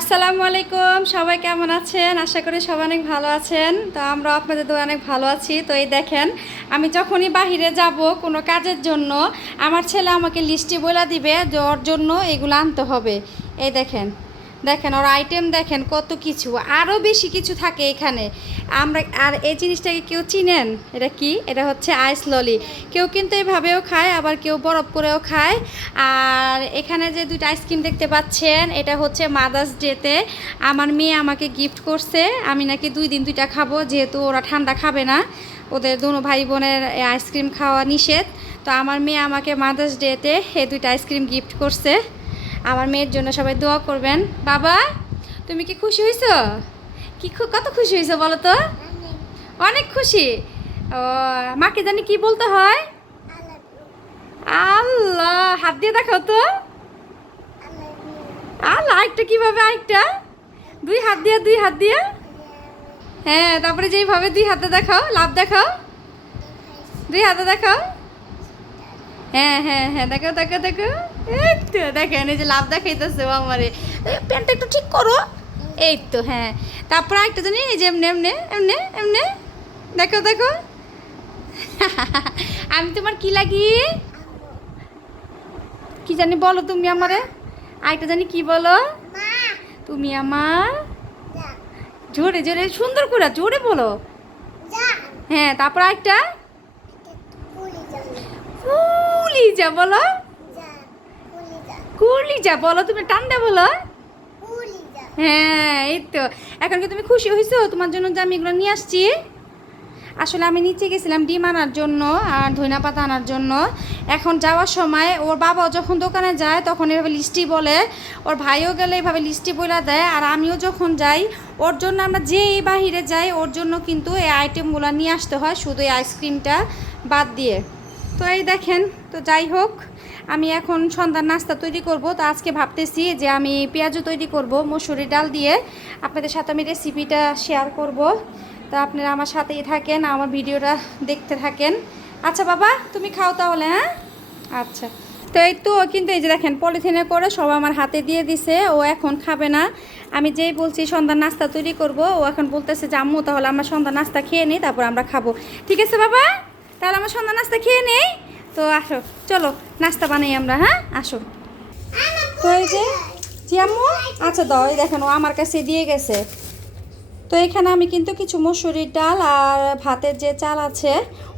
আসসালামু আলাইকুম, সবাই কেমন আছেন? আশা করি সবাই অনেক ভালো আছেন। তো আমরা আপনাদের দোয়া অনেক ভালো আছি। তো এই দেখেন, আমি যখনই বাহিরে যাব কোনো কাজের জন্য, আমার ছেলে আমাকে লিস্টে বলে দিবে যে ওর জন্য এগুলো আনতে হবে। এই দেখেন দেখেন, ওর আইটেম দেখেন কত কিছু। আরও বেশি কিছু থাকে এখানে। আমরা, আর এই জিনিসটাকে কেউ চিনেন? এটা কি? এটা হচ্ছে আইস ললি কেউ কিন্তু এভাবেও খায়, আবার কেউ বরফ করেও খায়। আর এখানে যে দুইটা আইসক্রিম দেখতে পাচ্ছেন, এটা হচ্ছে মাদার্স ডেতে আমার মেয়ে আমাকে গিফট করছে। আমি নাকি দুই দিন দুইটা খাব, যেহেতু ওরা ঠান্ডা খাবে না। ওদের দুনো ভাই বোনের আইসক্রিম খাওয়া নিষেধ। তো আমার মেয়ে আমাকে মাদার্স ডেতে এই দুইটা আইসক্রিম গিফট করছে। আমার মেয়ের জন্য সবাই দোয়া করবেন। বাবা, তুমি কি খুশি হয়েছো কি কত খুশি হয়েছো বলো তো? অনেক খুশি। ও, মাকে জানি কি বলতে হয়? আল্লাহ, হাত দিয়ে দেখাও তো। আল্লাহ, আরেকটা কীভাবে, আরেকটা? দুই হাত দিয়ে, দুই হাত দিয়ে? হ্যাঁ তারপরে যেইভাবে দুই হাতে দেখাও লাভ দেখাও। দুই হাতে দেখাও। হ্যাঁ হ্যাঁ হ্যাঁ দেখো দেখো দেখো এই তো দেখেন এই যে লাভ দেখাইতেছে ও আমারে। প্যান্টটা একটু ঠিক করো। এই তো হ্যাঁ। তারপর একটা জানি এই যে এমনি এমনি এমনি এমনি। দেখো দেখো। আমি তোমার কি লাগি? কি জানি বলো তুমি আমারে? আরেকটা জানি কি বলো? তুমি আমার? জোরে জোরে সুন্দর করে জোরে বলো। হ্যাঁ তারপর আরেকটা? কুলিজা বলো। কুলিজা বলো তুমি টান্ডা বলো। হ্যাঁ এই তো। এখন কি তুমি খুশি হয়েছো তোমার জন্য যে আমি এগুলো নিয়ে আসছি। আসলে আমি নিচে গেছিলাম ডিম আনার জন্য আর ধইনা পাতা আনার জন্য। এখন যাওয়ার সময় ওর বাবা যখন দোকানে যায় তখন এভাবে লিস্টি বলে। ওর ভাইও গেলে এভাবে লিস্টি বলে দেয়। আর আমিও যখন যাই ওর জন্য আমরা যেই বাহিরে যাই ওর জন্য কিন্তু এই আইটেমগুলো নিয়ে আসতে হয় শুধু এই আইসক্রিমটা বাদ দিয়ে। তো এই দেখেন তো যাই হোক। আমি এখন সন্ধ্যার নাস্তা তৈরি করব। তো আজকে ভাবতেছি যে আমি পেঁয়াজও তৈরি করব মসুরি ডাল দিয়ে। আপনাদের সাথে আমি রেসিপিটা শেয়ার করব। তা আপনারা আমার সাথেই থাকেন, আমার ভিডিওটা দেখতে থাকেন। আচ্ছা বাবা, তুমি খাও তাহলে হ্যাঁ? আচ্ছা। তো এই তো, কিন্তু এই যে দেখেন, পলিথিনে করে সব আমার হাতে দিয়ে দিছে, ও এখন খাবে না। আমি যেই বলছি সন্ধ্যার নাস্তা তৈরি করব, ও এখন বলতেছে যে, আম্মু, তাহলে আমরা সন্ধ্যা নাস্তা খেয়ে নিই, তারপর আমরা খাব। ঠিক আছে বাবা? তাহলে আমরা সন্ধ্যা নাস্তা খেয়ে নেই? তো আসো, চলো, নাস্তা বানাই আমরা হ্যাঁ? আসো। তো এই যে আচ্ছা দাও, এই দেখেন আমার কাছে দিয়ে গেছে। তো এখানে আমি কিন্তু কিছু মসুরির ডাল আর ভাতের যে চাল আছে,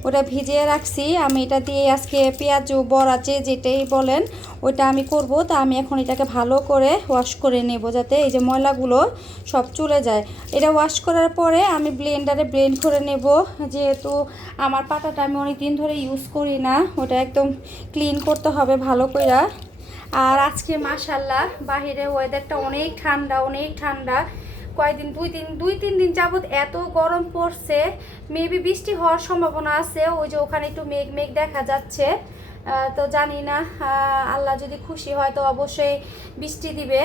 ওটা ভিজিয়ে রাখছি। আমি এটা দিয়ে আজকে পেঁয়াজ, বড়া, যে যেটাই বলেন ওইটা আমি করব। তা আমি এখন এটাকে ভালো করে ওয়াশ করে নেব যাতে এই যে ময়লাগুলো সব চলে যায়। এটা ওয়াশ করার পরে আমি ব্লেন্ডারে ব্লেন্ড করে নেব। যেহেতু আমার পাটাটা আমি অনেক দিন ধরে ইউজ করি না, ওটা একদম ক্লিন করতে হবে ভালো করে আর আজকে মাশাল্লাহ, বাহিরে ওয়েদারটা অনেক ঠান্ডা অনেক ঠান্ডা। কয়েকদিন, দুই দিন, দুই, তিন দিন যাবত এত গরম পড়ছে। মেবি বৃষ্টি হওয়ার সম্ভাবনা আছে, ওই যে ওখানে একটু মেঘ মেঘ দেখা যাচ্ছে। তো জানি না আল্লাহ যদি খুশি হয় তো অবশ্যই বৃষ্টি দিবে।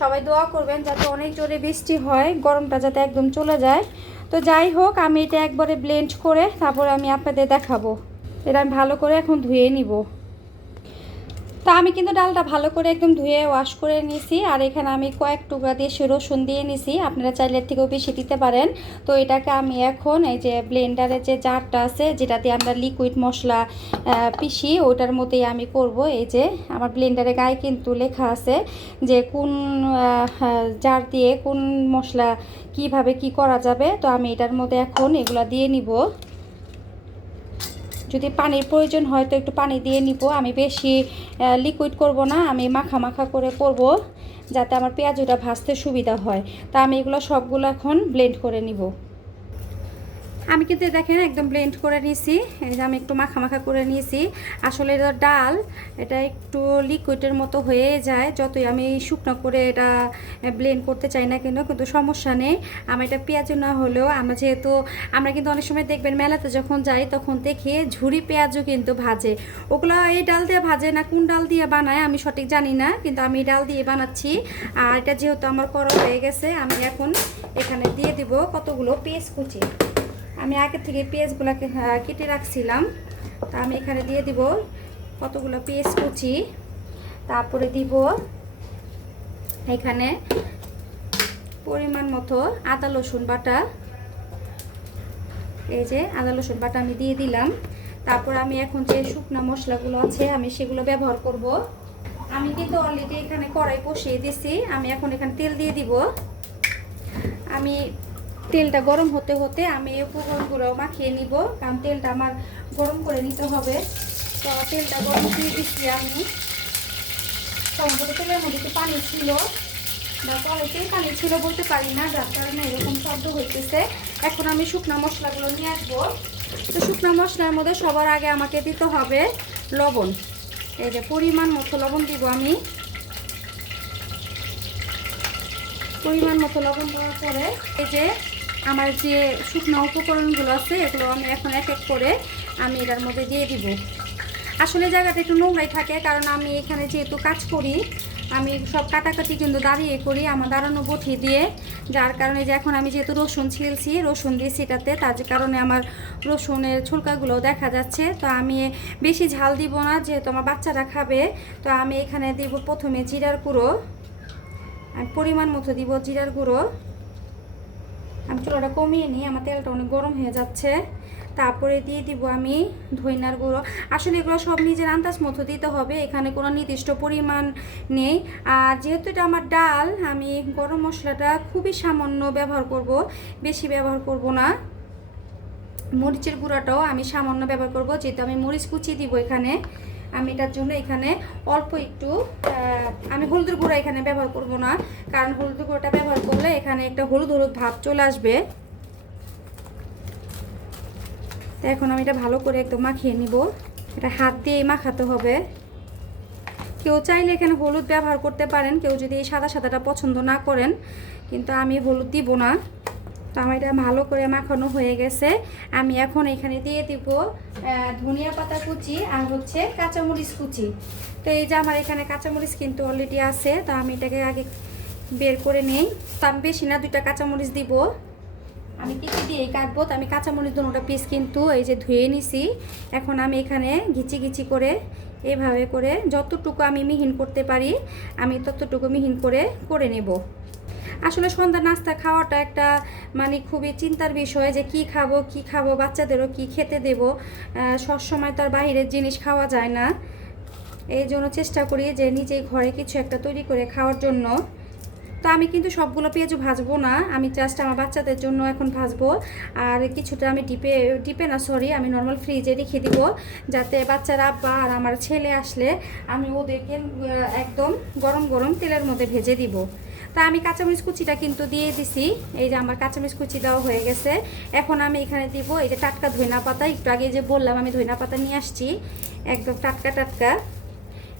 সবাই দোয়া করবেন যাতে অনেক জোরে বৃষ্টি হয়, গরমটা যাতে একদম চলে যায়। তো যাই হোক, আমি এটা একবারে ব্লেন্ড করে তারপরে আমি আপনাদের দেখাবো। এটা আমি ভালো করে এখন ধুয়ে নিব। তো আমি কিন্তু ডালটা ভালো করে একদম ধুয়ে ওয়াশ করে নিয়েছি। আর এখানে আমি কয়েক টুকরা দিয়ে সে রসুন দিয়ে নিছি আপনারা চাইলে থেকেও বেশি দিতে পারেন। তো এটাকে আমি এখন এই যে ব্লেন্ডারের যে জারটা আছে, যেটা দিয়ে আমরা লিকুইড মশলা পিষি, ওটার মধ্যেই আমি করব এই যে আমার ব্লেন্ডারে গায়ে কিন্তু লেখা আছে যে কোন জার দিয়ে কোন মশলা কীভাবে কি করা যাবে। তো আমি এটার মধ্যে এখন এগুলা দিয়ে নিব। যদি পানির প্রয়োজন হয় তো একটু পানি দিয়ে নিব। আমি বেশি লিকুইড করব না, আমি মাখা মাখা করে করব যাতে আমার পেঁয়াজটা ভাজতে সুবিধা হয়। তা আমি এগুলো সবগুলো এখন ব্লেন্ড করে নিব। আমি কিন্তু দেখেন একদম ব্লেন্ড করে নিয়েছি এই যে আমি একটু মাখা মাখা করে নিয়েছি আসলে এটা ডাল, এটা একটু লিকুইডের মতো হয়ে যায়। যতই আমি শুকনো করে এটা ব্লেন্ড করতে চাই না কেন, কিন্তু সমস্যা নেই। আমার এটা পেঁয়াজ না হলেও আমরা যেহেতু, আমরা কিন্তু অনেক সময় দেখবেন মেলাতে যখন যাই, তখন দেখি ঝুড়ি পেঁয়াজও কিন্তু ভাজে। ওগুলো এই ডাল দিয়ে ভাজে না কোন ডাল দিয়ে বানায় আমি সঠিক জানি না, কিন্তু আমি ডাল দিয়ে বানাচ্ছি। আর এটা যেহেতু আমার করা হয়ে গেছে, আমি এখন এখানে দিয়ে দিব কতগুলো পেঁয়াজ কুচি। আমি আগে থেকে পেঁয়াজগুলোকে কেটে রাখছিলাম। তা আমি এখানে দিয়ে দিব কতগুলো পেঁয়াজ কুচি। তারপরে দিব এখানে পরিমাণ মতো আদা, রসুন বাটা। এই যে আদা, রসুন বাটা আমি দিয়ে দিলাম। তারপর আমি এখন যে শুকনো মশলাগুলো আছে, আমি সেগুলো ব্যবহার করব। আমি কিন্তু অলরেডি এখানে কড়াই বসিয়ে দিছি। আমি এখন এখানে তেল দিয়ে দিব। আমি তেলটা গরম হতে হতে আমি এই উপকরণগুলো মাখিয়ে নিব, কারণ তেলটা আমার গরম করে নিতে হবে। তো তেলটা গরম দিয়ে দিচ্ছি আমি। সম্ভবত তেলের মধ্যে একটু পানি ছিল। বা কলেতেই পানি ছিল বলতে পারি না, যার কারণে এরকম শব্দ হইতেছে। এখন আমি শুকনো মশলাগুলো নিয়ে আসব। তো শুকনো মশলার মধ্যে সবার আগে আমাকে দিতে হবে লবণ। এই যে পরিমাণ মতো লবণ দিব আমি। পরিমাণ মতো লবণ দেওয়ার পরে এই যে আমার যে শুকনো উপকরণগুলো আছে, এগুলো আমি এখন এক এক করে আমি এটার মধ্যে দিয়ে দিব। আসলে জায়গাটা একটু নোংরাই থাকে, কারণ আমি এখানে যেহেতু কাজ করি, আমি সব কাটাকাটি কিন্তু দাঁড়িয়ে করি আমার দাঁড়ানো বটি দিয়ে। যার কারণে যে এখন আমি যেহেতু রসুন ছিলছি, রসুন দিয়েছি এটাতে, তার কারণে আমার রসুনের ছুলকাগুলো দেখা যাচ্ছে। তো আমি বেশি ঝাল দিব না, যেহেতু আমার বাচ্চারা খাবে, তো আমি এখানে দিব প্রথমে জিরার গুঁড়ো পরিমাণ মতো দিব জিরার গুঁড়ো। আমি চুলাটা কমিয়ে নিই, আমার তেলটা অনেক গরম হয়ে যাচ্ছে। তারপরে দিয়ে দিব আমি ধইনার গুঁড়ো। আসলে এগুলো সব নিজের আন্দাজ মতো দিতে হবে, এখানে কোনো নির্দিষ্ট পরিমাণ নেই। আর যেহেতু এটা আমার ডাল, আমি গরম মশলাটা খুবই সামান্য ব্যবহার করব, বেশি ব্যবহার করব না। মরিচের গুঁড়াটাও আমি সামান্য ব্যবহার করব, যেহেতু আমি মরিচ কুচি দিব এখানে। আমি এটার জন্য এখানে অল্প একটু আমি হলুদের গুঁড়া এখানে ব্যবহার করব না, কারণ হলুদের গুঁড়োটা ব্যবহার করলে এখানে একটা হলুদ হলুদ ভাব চলে আসবে। তো এখন আমি এটা ভালো করে একদম মাখিয়ে নিব। এটা হাত দিয়ে মাখাতে হবে। কেউ চাইলে এখানে হলুদ ব্যবহার করতে পারেন, কেউ যদি এই সাদা সাদাটা পছন্দ না করেন, কিন্তু আমি হলুদ দিব না। তো আমার এটা ভালো করে মাখানো হয়ে গেছে। আমি এখন এখানে দিয়ে দিব ধনিয়া পাতা কুচি আর হচ্ছে কাঁচামরিচ কুচি। তো এই যে আমার এখানে কাঁচামরিচ কিন্তু অলরেডি আছে, তো আমি এটাকে আগে বের করে নেই। তো আমি বেশি না, দুইটা কাঁচামরিচ দিব। আমি কিছু দিয়ে কাটবো। তো আমি কাঁচামরিচ দুটা পিস কিন্তু এই যে ধুয়ে নিছি। এখন আমি এখানে ঘিচি ঘিচি করে এভাবে করে যতটুকু আমি মিহিন করতে পারি, আমি ততটুকু মিহিন করে করে নেব। আসলে সন্ধ্যা নাস্তা খাওয়াটা একটা মানে খুবই চিন্তার বিষয় যে কি খাব কি খাব, বাচ্চাদেরও কি খেতে দেব। সবসময় তো আর বাইরের জিনিস খাওয়া যায় না। এই জন্য চেষ্টা করি যে নিজেই ঘরে কিছু একটা তৈরি করে খাওয়ার জন্য। তো আমি কিন্তু সবগুলো পেঁয়াজও ভাজবো না। আমি জাস্ট আমার বাচ্চাদের জন্য এখন ভাজবো। আর কিছুটা আমি ডিপে ডিপে না সরি আমি নর্মাল ফ্রিজে রেখে দিব। যাতে বাচ্চারা আব্বা আর আমার ছেলে আসলে আমি ওদেরকে একদম গরম গরম তেলের মধ্যে ভেজে দিব। তা আমি কাঁচামরিচ কুচিটা কিন্তু দিয়ে দিছি। এই যে আমার কাঁচামরিচ কুচি দেওয়া হয়ে গেছে। এখন আমি এখানে দিব এই যে টাটকা ধইনা পাতা একটু আগে যে বললাম, আমি ধইনা পাতা নিয়ে আসছি। একদম টাটকা টাটকা।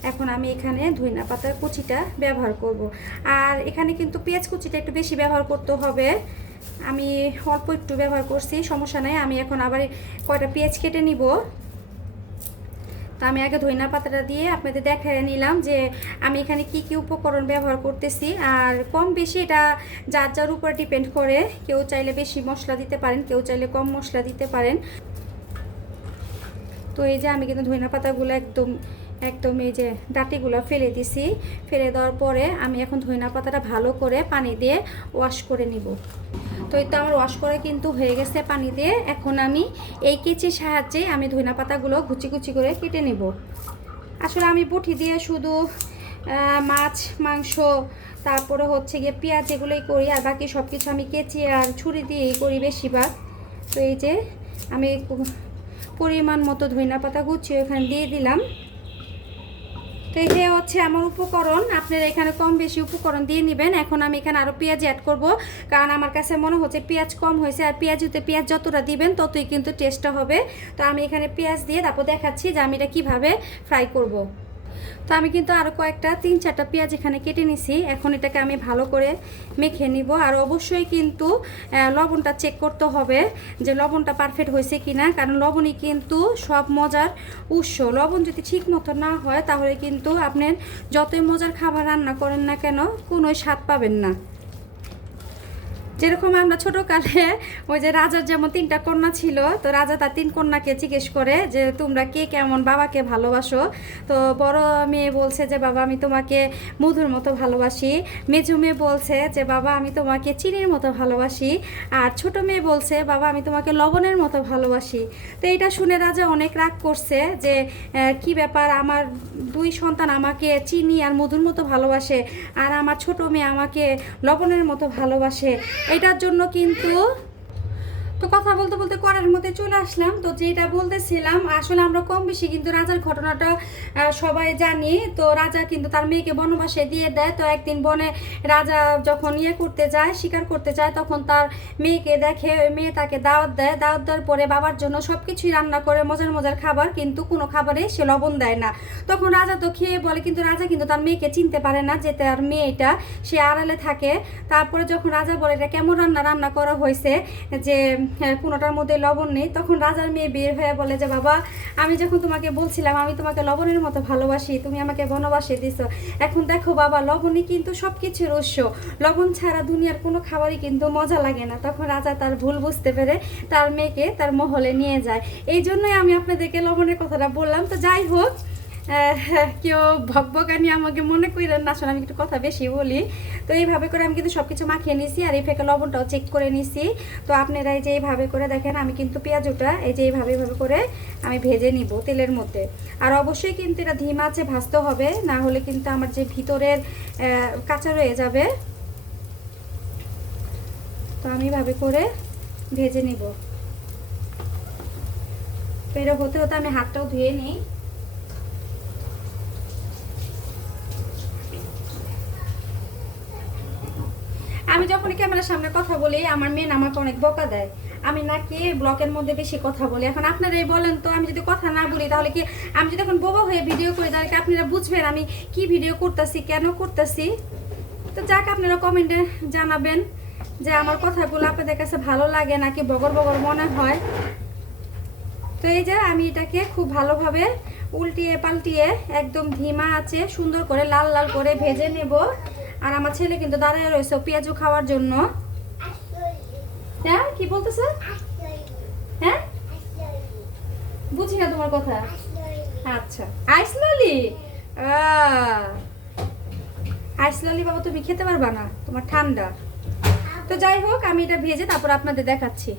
এখন আমি এখানে ধইনা পাতার কুচিটা ব্যবহার করব। আর এখানে কিন্তু পেঁয়াজ কুচিটা একটু বেশি ব্যবহার করতে হবে। আমি অল্প একটু ব্যবহার করছি, সমস্যা নাই। আমি এখন আবার কয়টা পেঁয়াজ কেটে নিব। তো আমি আগে ধইনা পাতাটা দিয়ে আপনাদের দেখায় নিলাম যে আমি এখানে কি কি উপকরণ ব্যবহার করতেছি। আর কম বেশি এটা যার যার উপর ডিপেন্ড করে। কেউ চাইলে বেশি মশলা দিতে পারেন, কেউ চাইলে কম মশলা দিতে পারেন। তো এই যে আমি কিন্তু ধইনা পাতাগুলো একদম একদম এই যে ডাটিগুলো ফেলে দিছি। ফেলে দেওয়ার পরে আমি এখন ধইনা পাতাটা ভালো করে পানি দিয়ে ওয়াশ করে নিব। তো এই তো আমার ওয়াশ করা কিন্তু হয়ে গেছে পানি দিয়ে। এখন আমি এই কেচির সাহায্যে আমি ধইনা পাতাগুলো কুচি কুচি করে কেটে নেব। আসলে আমি বটি দিয়ে শুধু মাছ, মাংস, তারপরে হচ্ছে গিয়ে পেঁয়াজ এগুলোই করি, আর বাকি সব কিছু আমি কেচি আর ছুরি দিয়েই করি বেশিরভাগ। তো এই যে আমি পরিমাণ মতো ধইনা পাতা গুছিয়ে ওখানে দিয়ে দিলাম। তো এই যে হচ্ছে আমার উপকরণ, আপনারা এখানে কম বেশি উপকরণ দিয়ে নেবেন এখন আমি এখানে আরও পেঁয়াজ অ্যাড করব, কারণ আমার কাছে মনে হচ্ছে পেঁয়াজ কম হয়েছে, আর পেঁয়াজুতে পেঁয়াজ যতটা দিবেন ততই কিন্তু টেস্টটা হবে তো আমি এখানে পেঁয়াজ দিয়ে তারপর দেখাচ্ছি যে আমি এটা কীভাবে ফ্রাই করব। তো আমি কিন্তু আরও কয়েকটা, তিন চারটা পেঁয়াজ এখানে কেটে নিছি। এখন এটাকে আমি ভালো করে মেখে নিব। আর অবশ্যই কিন্তু লবণটা চেক করতে হবে যে লবণটা পারফেক্ট হয়েছে কি না কারণ লবণই কিন্তু সব মজার উৎস। লবণ যদি ঠিক মতো না হয়, তাহলে কিন্তু আপনার যতই মজার খাবার রান্না করেন না কেন, কোনোই স্বাদ পাবেন না। যেরকম আমরা ছোট কালে ওই যে রাজার যেমন তিনটা কন্যা ছিল, তো রাজা তার তিন কন্যাকে জিজ্ঞেস করে যে, তোমরা কে কেমন? বাবাকে ভালোবাসো? তো বড় মেয়ে বলছে যে, বাবা, আমি তোমাকে মধুর মতো ভালোবাসি। মেজু মেয়ে বলছে যে, বাবা, আমি তোমাকে চিনির মতো ভালোবাসি। আর ছোট মেয়ে বলছে, বাবা, আমি তোমাকে লবণের মতো ভালোবাসি। তো এইটা শুনে রাজা অনেক রাগ করছে যে কি ব্যাপার? আমার দুই সন্তান আমাকে চিনি আর মধুর মতো ভালোবাসে, আর আমার ছোট মেয়ে আমাকে লবণের মতো ভালোবাসে। এটার জন্য কিন্তু তো কথা বলতে বলতে করার মধ্যে চলে আসলাম। তো যেটা বলতেছিলাম, আসলে আমরা কম বেশি কিন্তু রাজার ঘটনাটা সবাই জানি। তো রাজা কিন্তু তার মেয়েকে বনবাসে দিয়ে দেয়। তো একদিন বনে রাজা যখন ইয়ে করতে যায়, শিকার করতে যায়, তখন তার মেয়েকে দেখে ওই মেয়ে তাকে দাওয়াত দেয়। দাওয়াত দেওয়ার পরে বাবার জন্য সব কিছুই রান্না করে, মজার মজার খাবার, কিন্তু কোনো খাবারে সে লবণ দেয় না। তখন রাজা তো খেয়ে বলে, কিন্তু রাজা কিন্তু তার মেয়েকে চিনতে পারে না যে তার মেয়েটা, সে আড়ালে থাকে। তারপরে যখন রাজা বলে, এটা কেমন রান্না? রান্না করা হয়েছে? যে কোনোটার মধ্যে লবণ নেই। তখন রাজার মেয়ে বের হয়ে বলে যে, বাবা, আমি যখন তোমাকে বলছিলাম, আমি তোমাকে লবণের মতো ভালোবাসি, তুমি আমাকে বনবাসে দিছো। এখন দেখো বাবা, লবণই কিন্তু সব কিছুর উৎস লবণ ছাড়া দুনিয়ার কোনো খাবারই কিন্তু মজা লাগে না। তখন রাজা তার ভুল বুঝতে পেরে তার মেয়েকে তার মহলে নিয়ে যায়। এই জন্যই আমি আপনাদেরকে লবণের কথাটা বললাম। তো যাই হোক কেউ ভকভকানি আমাকে মনে করেন না, আসলে আমি একটু কথা বেশি বলি। তো এইভাবে করে আমি কিন্তু সব কিছু মাখিয়ে নিছি আর এই ফেকে লবণটাও চেক করে নিছি। তো আপনারা এই যে এইভাবে করে দেখেন, আমি কিন্তু পেঁয়াজটা এই যে এইভাবে এইভাবে করে আমি ভেজে নিব তেলের মধ্যে। আর অবশ্যই কিন্তু এটা ধিমা আছে, ভাজতে হবে, না হলে কিন্তু আমার যে ভিতরের কাঁচা রয়ে যাবে। তো আমি এইভাবে করে ভেজে নিব। এটা হতে হতে আমি হাতটাও ধুয়ে নিই। আমি যখন ক্যামেরার সামনে কথা বলি, আমার মেন আমাকে অনেক বকা দেয়। আমি নাকি ব্লকের মধ্যে বেশি কথা বলি। এখন আপনারাই বলেন তো, আমি যদি কথা না বলি তাহলে কি আমি যদি এখন বোবা হয়ে ভিডিও করি, তাহলে কি আপনারা বুঝবেন আমি কি ভিডিও করতেছি, কেন করতেছি? তো যাক, আপনারা কমেন্টে জানাবেন যে আমার কথাগুলো আপনাদের কাছে ভালো লাগে নাকি বগর বগর মনে হয়। তো এই যে আমি এটাকে খুব ভালোভাবে উল্টিয়ে পাল্টিয়ে একদম ধিমা আছে, সুন্দর করে লাল লাল করে ভেজে নেব। আর আমার ছেলে কিন্তু দাঁড়িয়ে রয়েছে পেঁয়াজু খাওয়ার জন্য। হ্যাঁ কি বলতেছে? হ্যাঁ? বুঝি না তোমার কথা। আচ্ছা। আইস ললি আইস ললি বাবা, তুমি খেতে পারবা না, তোমার ঠান্ডা। তো যাই হোক, আমি এটা ভেজে তারপর আপনাদের দেখাচ্ছি।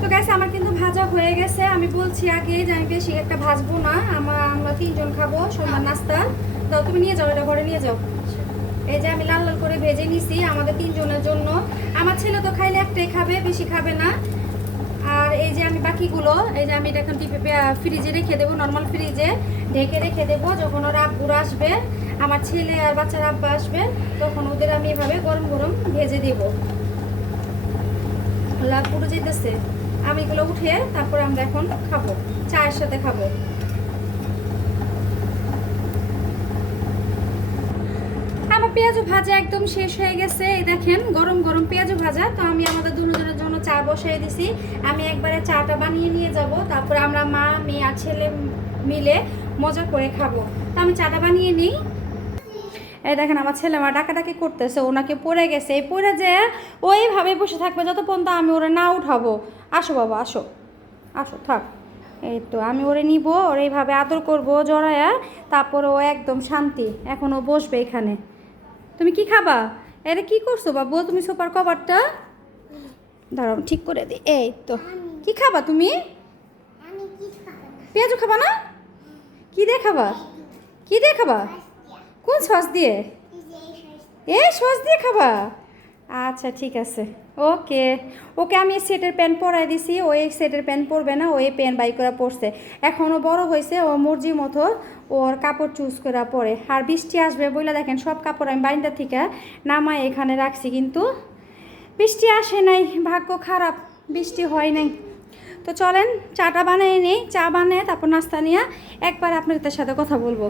তো গ্যাস আমার কিন্তু ভাজা হয়ে গেছে। আমি বলছি আগে যে আমি বেশি একটা ভাজবো না। আমার আমরা তিনজন খাব, সন্ধ্যার নাস্তা। তো তুমি নিয়ে যাও, এটা ঘরে নিয়ে যাও। এই যে আমি লাল লাল করে ভেজে নিছি আমাদের তিনজনের জন্য। আমার ছেলে তো খাইলে একটাই খাবে, বেশি খাবে না। আর এই যে আমি বাকিগুলো, এই যে আমি এটা এখন টিপে ফ্রিজে রেখে দেবো নর্মাল ফ্রিজে ঢেকে রেখে দেবো। যখন ওরা আব্বুরা আসবে, আমার ছেলে আর বাচ্চার আব্বা আসবে, তখন ওদের আমি এভাবে গরম গরম ভেজে দেবো। লাভ পুরো যেতেছে। আমি এগুলো উঠে তারপর আমরা এখন খাব, চায়ের সাথে খাব। পেঁয়াজু ভাজা একদম শেষ হয়ে গেছে। এই দেখেন, গরম গরম পেঁয়াজু ভাজা। তো আমি আমাদের দুজনের জন্য চা বসিয়ে দিছি। আমি একবারে চাটা বানিয়ে নিয়ে যাব। তারপরে আমরা মা, মেয়ে আর ছেলে মিলে মজা করে খাব। তো আমি চাটা বানিয়ে নিই। এই দেখেন, আমার ছেলে আমার ডাকাডাকি করতেছে। ওনাকে পড়ে গেছে। এই পড়ে যে ওইভাবে বসে থাকবে যত পর্যন্ত আমি ওরা না উঠাবো আসো বাবা, আসো। আসো, থাক। এই তো আমি ওরে নিব, ওর এইভাবে আদর করব, জড়ায়া। তারপর ও একদম শান্তি। এখন ও বসবে এখানে। তুমি কি খাবা? এটা কি করছ বাবু? তুমি সোপার কভারটা? দাঁড়াও ঠিক করে দিই এই তো। কি খাবা তুমি? পেঁয়াজও খাবা না। কি দিয়ে খাবা? কি দিয়ে খাবা? কোন সস দিয়ে? এ সস দিয়ে খাবা? আচ্ছা ঠিক আছে। ওকে। ওকে আমি সেটের প্যান্ট পরাই দিছি, ও এই সেটের প্যান্ট পরবে না, ও এই প্যান্ট বাই করে পরছে। এখনও বড় হয়েছে, ও মর্জি মতো ওর কাপড় চুজ করে পরে। আর বৃষ্টি আসবে, বইলা দেখেন সব কাপড় আমি বাড়িটা থেকে নামাই এখানে রাখছি, কিন্তু বৃষ্টি আসে নাই, ভাগ্য খারাপ, বৃষ্টি হয় নাই। তো চলেন, চাটা বানিয়ে নিই, চা বানিয়ে তারপর নাস্তা নিয়ে একবার আপনাদের সাথে কথা বলব।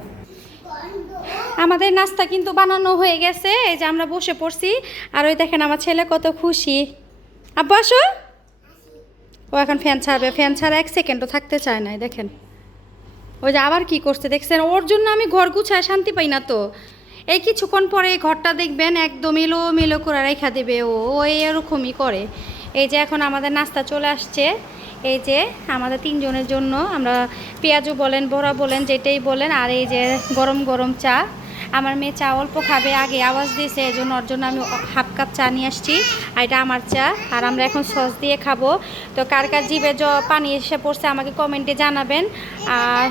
আমাদের নাস্তা কিন্তু বানানো হয়ে গেছে, এই যে আমরা বসে পড়ছি, আর ওই দেখেন আমার ছেলে কত খুশি। আব্বু, আসো। ও এখন ফ্যান ছাড়বে, ফ্যান ছাড়া এক সেকেন্ডও থাকতে চায় না দেখেন। ওই যে আবার কি করছে, দেখছেন? ওর জন্য আমি ঘর গুছায় শান্তি পাই না তো। এই কিছুক্ষণ পরে ঘরটা দেখবেন একদম এলো মেলো করে রেখা দেবে ও এরকমই করে। এই যে এখন আমাদের নাস্তা চলে আসছে। এই যে আমাদের তিনজনের জন্য আমরা পেঁয়াজু বলেন, বড়া বলেন, যেটাই বলেন, আর এই যে গরম গরম চা। আমার মেয়ে চা অল্প খাবে আগে আওয়াজ দিয়েছে এই জন্য ওর জন্য আমি হাফ কাপ চা নিয়ে আসছি, আর এটা আমার চা, আর আমরা এখন সস দিয়ে খাব। তো কার কার জিভে জ পানি এসে পড়ছে আমাকে কমেন্টে জানাবেন। আর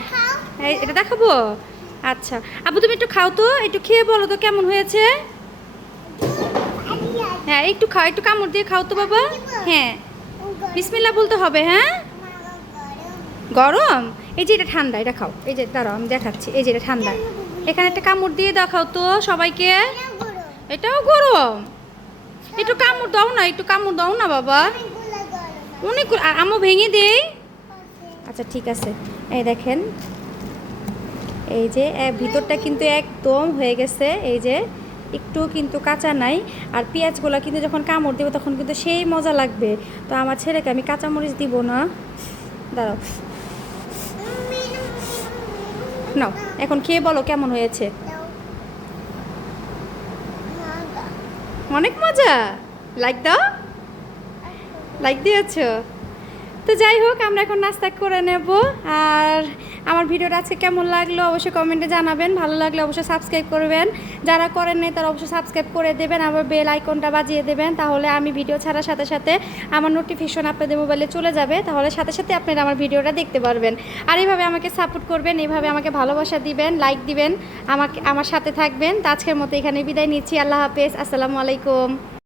এটা দেখাবো? আচ্ছা। আপু তুমি একটু খাও তো, একটু খেয়ে বলো তো কেমন হয়েছে? হ্যাঁ একটু খাও, একটু কামড় দিয়ে খাও তো বাবা। হ্যাঁ। বিসমিল্লা বলতে হবে হ্যাঁ? গরম? এই যে এটা ঠান্ডা, এটা খাও। এই যে, দাঁড়াও, আমি দেখাচ্ছি। এই যে এটা ঠান্ডা। এখানে একটা কামড় দিয়ে দেখাও তো সবাইকে। এটাও গরম। একটু কামড় দাও না, একটু কামড় দাও না, বাবা। অনেক আমও ভেঙে দেই। আচ্ছা ঠিক আছে। এই দেখেন। এই যে ভিতরটা কিন্তু একদম হয়ে গেছে। এই যে একটু কিন্তু কাঁচা নাই। আর পেঁয়াজগুলো কিন্তু যখন কামড় দেবো তখন কিন্তু সেই মজা লাগবে। তো আমার ছেলেকে আমি কাঁচামরিচ দিব না। দাঁড়াও। নাও এখন খেয়ে বলো কেমন হয়েছে? অনেক মজা। লাইক দাও। লাইক দিয়েছ? তো যাই হোক, আমরা এখন নাস্তা করে নেব। আর আমার ভিডিওটা আজকে কেমন লাগল অবশ্যই কমেন্টে জানাবেন। ভালো লাগলে অবশ্যই সাবস্ক্রাইব করবেন। যারা করেন নাই, তারা অবশ্যই সাবস্ক্রাইব করে দেবেন, আবার বেল আইকনটা বাজিয়ে দেবেন। তাহলে আমি ভিডিও ছাড়ার সাথে সাথে আমার নোটিফিকেশন আপনাদের মোবাইলে চলে যাবে। তাহলে সাথে সাথে আপনারা আমার ভিডিওটা দেখতে পারবেন। আর এইভাবে আমাকে সাপোর্ট করবেন এইভাবে আমাকে ভালোবাসা দিবেন লাইক দিবেন, আমাকে, আমার সাথে থাকবেন। তো আজকের মতো এখানে বিদায় নিচ্ছি। আল্লাহ হাফেজ। আসসালামু আলাইকুম।